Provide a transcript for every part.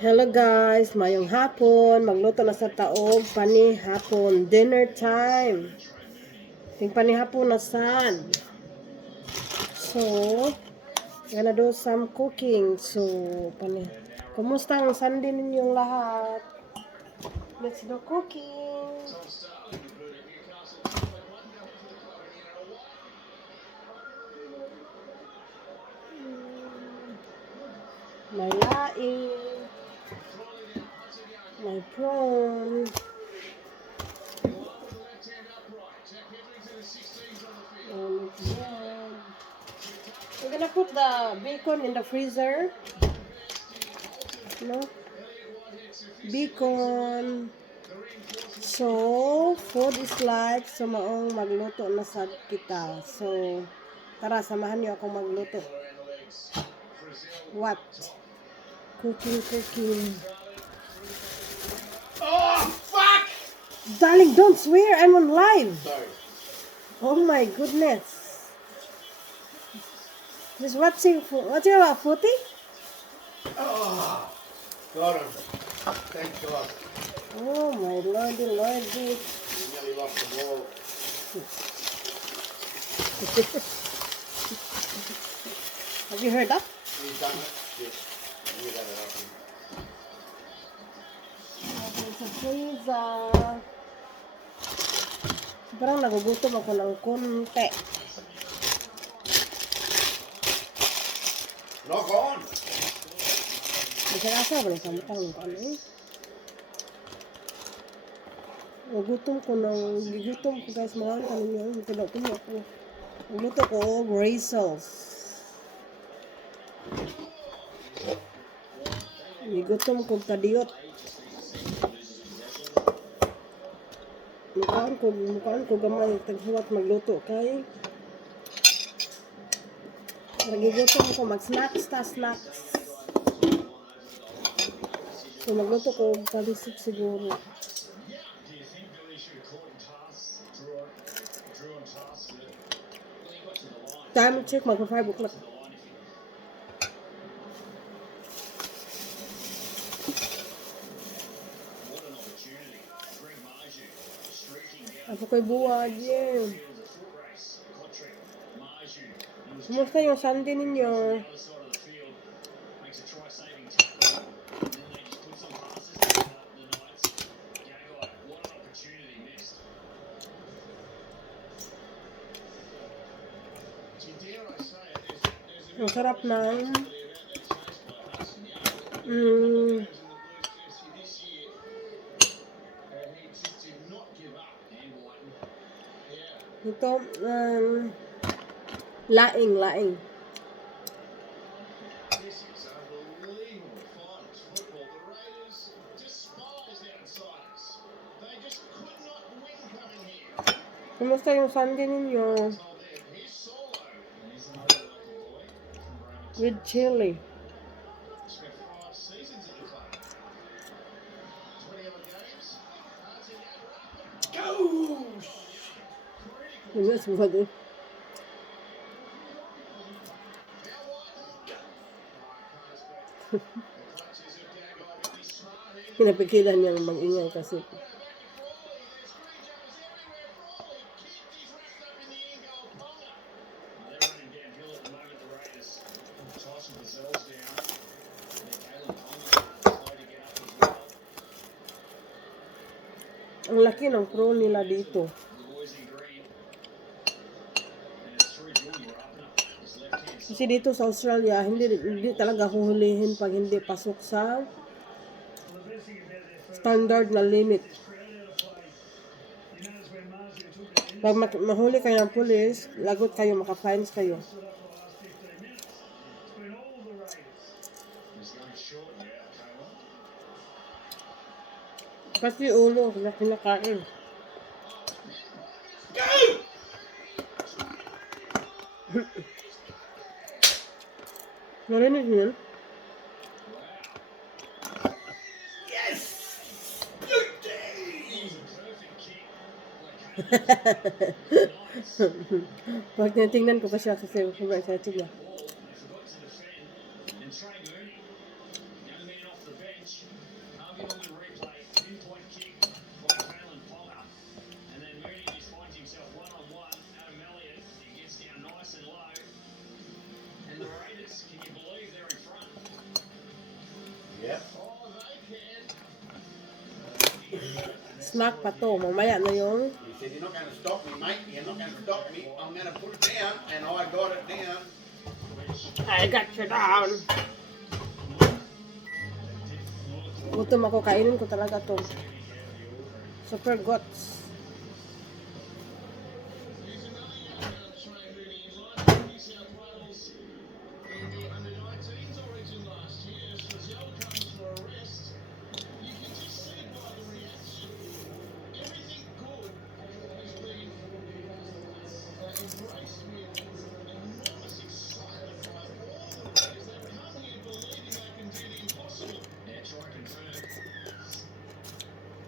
Hello guys, mayong hapon. Magluto na sa taog pani hapon. Dinner time. Ting pani hapon na sad. So, gonna do some cooking. So, pani. Kumusta ang Sunday ninyong lahat? Let's do cooking. May laing. May prawn. And yeah. We're gonna put the bacon in the freezer. No? Bacon. So, food is life. So, maong magluto na sad kita. So, tara, samahan niyo akong magluto. What? Cooking. Oh, fuck! Darling, don't swear. I'm on live. Sorry. Oh my goodness. Just watching about footy? Oh, got him. Thank God. Oh my lordy. He nearly lost the ball. Have you heard that? He's done it. Yes. You got it up. Sa freezer. Parang nagugutom ako ng konti. Knock on. Asa ba na samtang ng ano eh? Gutom ko guys, mga kanin nyo. Tulo ako. Luto ko braisels. Gutom ko kadiyot. Mukaan ko gamay taghuwat magluto kay nagigutom ko mag-snacks. So magluto ko palisip siguro. Time check magpa-5 o'clock. Ako ko'y buwad, yeah. Kumusta yung Sunday ninyo? Ang sarap ng ito laing. Kumusta yung Sunday ninyo? With chili. Yes, what is? Pinapigilan niyang mag-ingay kasi ang laki ng prawn nila dito. Kasi dito sa Australia, hindi talaga huhulihin pag hindi pasok sa standard na limit. Pag mahuli kayo ng pulis, lagot kayo, maka-fines kayo. Pati ulo na kinakain. Narinig niyo yun? Yes! Pag tinitingnan ko pa siya kasi sobrang excited niya. Yep. Snack pa to. Mamaya na yung He said, "You're not going to stop me, mate. You're not going to stop me. I'm going to put it down," and I got it down. I got you down. Gutom ako, kainin ko talaga to. Super guts.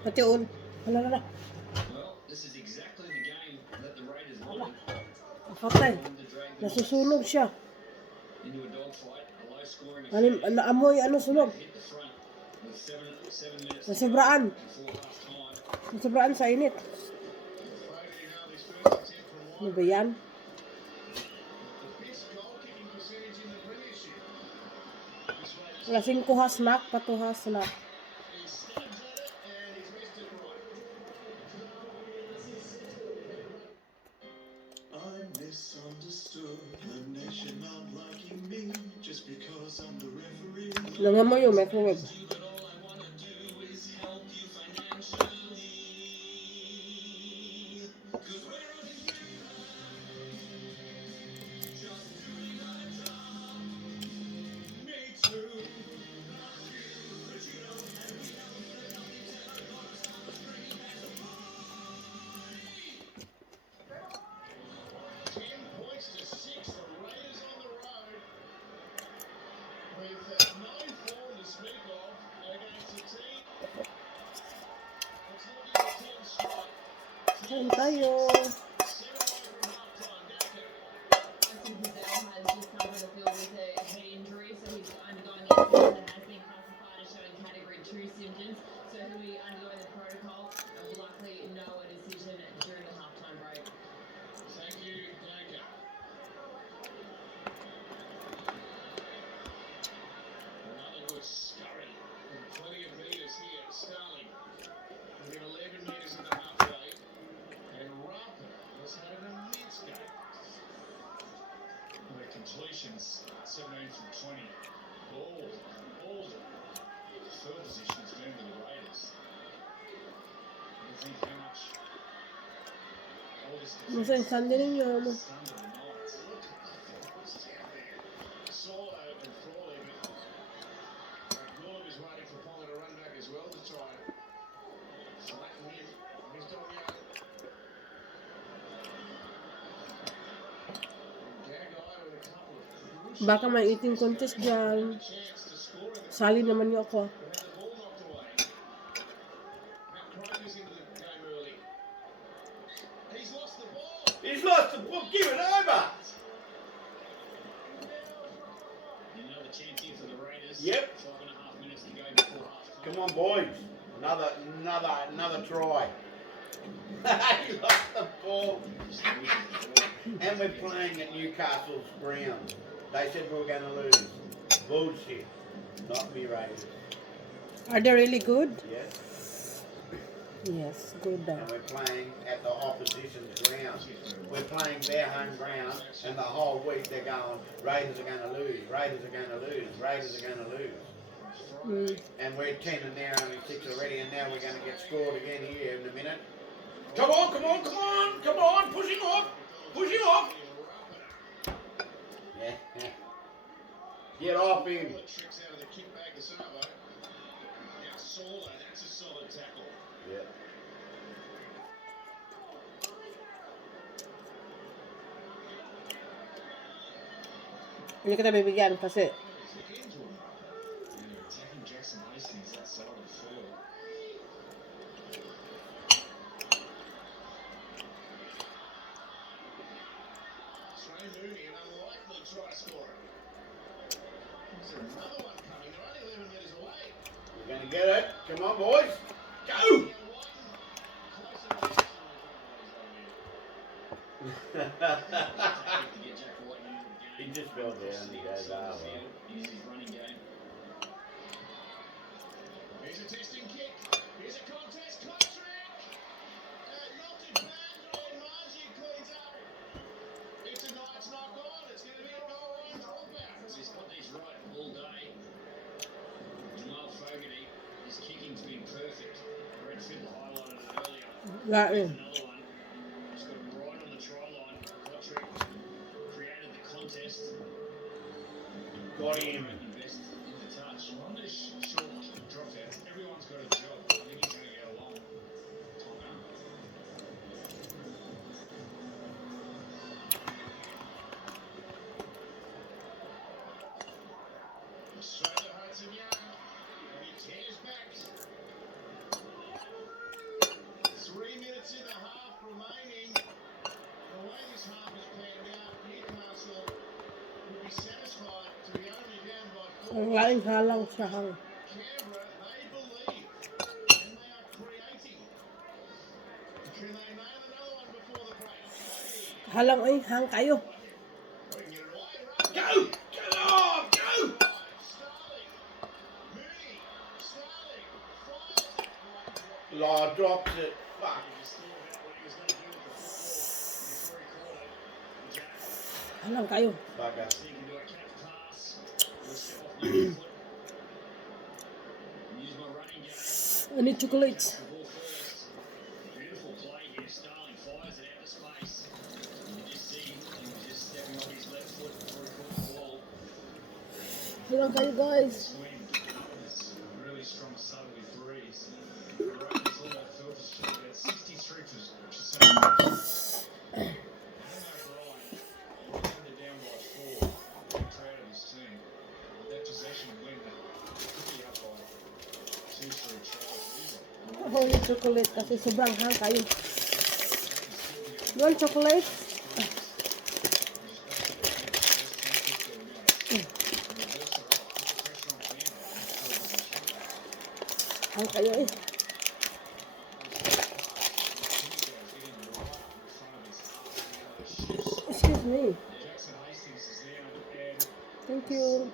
Pati un. Hala. Patay. Nasusunog siya. Naamoy sunog. Nasobraan. Nasobraan sa init. Ano ba yan? Lasing ko ha snack, patuha snack. Langan mo yung microwave. Kain tayo. Completions 17 from 20. All field positions going to the Raiders. I think how much all this Masa yung Sunday ninyo mo? Sunday night. Solo and Frawley. Gordon is waiting for Ponga to run back as well to try and flatten him. He's gone young. Baka may eating contest dyan. Sali naman niyo ako. He's lost the ball. Give it over. Yep. Come on, boys. Another try. He lost the ball. And we're playing at Newcastle's ground. They said we were going to lose. Bullshit. Not me, Raiders. Are they really good? Yes. Yes, good. And we're playing at the opposition's ground. We're playing their home ground, and the whole week they're going, Raiders are going to lose, Raiders are going to lose, Raiders are going to lose. And we're 10 and they're only 6 already, and now we're going to get scored again here in a minute. Come on, pushing off. Yeah. Get off him. Yeah. Hindi kita bibigyan kasi Gonna get it. Come on, boys. Go! He just fell down and he goes, ah, well. Here's a testing kick. Here's a contest. Patrick! Knocked it back and Margie cleans up. It's a night's knock on. It's going to be a goal line dropout. He's got these right all day. Jamal Fogarty, his kicking's been perfect. Redfield highlighted it earlier. Right. Another one. He's got him right on the try line. Patrick created the contest. Got him. Best in the touch. On this short dropout, everyone's got a job. I think he's going to get along. Australia Hudson Young. And he tears back. 3 minutes in the half remaining. The way this half has panned out, Newcastle will be satisfied to be only down by 4. Ang laing halang sa hang. Canberra, they believe, and they are creating. Can they nail another one before the break? Halang ay hang kayo. Bring it away, run. Go! Get on! Go! Starling, Mooney, Starling, fires it. Law drops it. Fuck. He just thought about what he was going to do with the football before he caught it. Jack, Halang kayo. Bugger. so you can do a cap pass. We'll set off the foot. Use my running game. I need chocolates. The ball first. Beautiful play here. Starling fires it out of space. You just see him just stepping on his left foot before he caught the ball. Halang kayo guys. Swing. It's really strong southerly breeze. The rain is almost felt to shoot about 63%. Down by 4. I'm proud of his team. That possession win could be up by 2-3 tries easily. Ako yung chocolate kasi sobrang hang kayo. You want chocolate? Hang kayo eh. Excuse me. Jackson Hastings is there and Thank you.